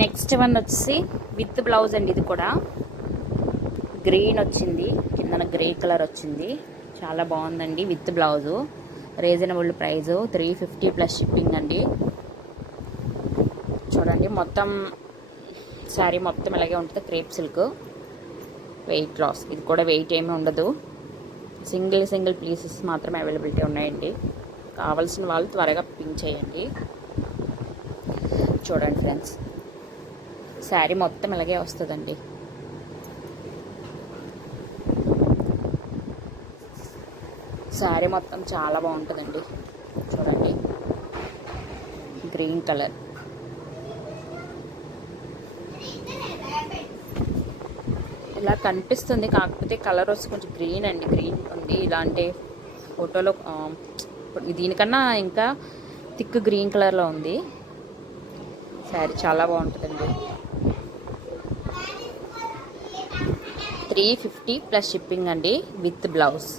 Next one వచ్చేసి with blouse అండి. ఇది కూడా గ్రీన్ వచ్చింది, కిందన గ్రే కలర్ వచ్చింది. చాలా బాగుందండి. With blouse, reasonable price, 350 plus shipping అండి. చూడండి, మొత్తం శారీ మొత్తం ఇలాగే ఉంటుంది. Crepe silk, weight loss. ఇది కూడా వెయిట్ ఏమీ ఉండదు. సింగిల్ పీసెస్ మాత్రమే అవైలబిలిటీ ఉన్నాయండి. కావాల్సిన వాళ్ళు త్వరగా పింక్ చేయండి. చూడండి ఫ్రెండ్స్, శారీ మొత్తం ఇలాగే వస్తుందండి. శారీ మొత్తం చాలా బాగుంటుందండి. చూడండి, గ్రీన్ కలర్. ఇలా కనిపిస్తుంది, కాకపోతే కలర్ వచ్చి కొంచెం గ్రీన్ అండి. గ్రీన్ ఉంది. ఇలాంటి ఫోటోలో దీనికన్నా ఇంకా థిక్ గ్రీన్ కలర్లో ఉంది. శారీ చాలా బాగుంటుందండి. 350 ప్లస్ షిప్పింగ్ అండి, విత్ బ్లౌజ్.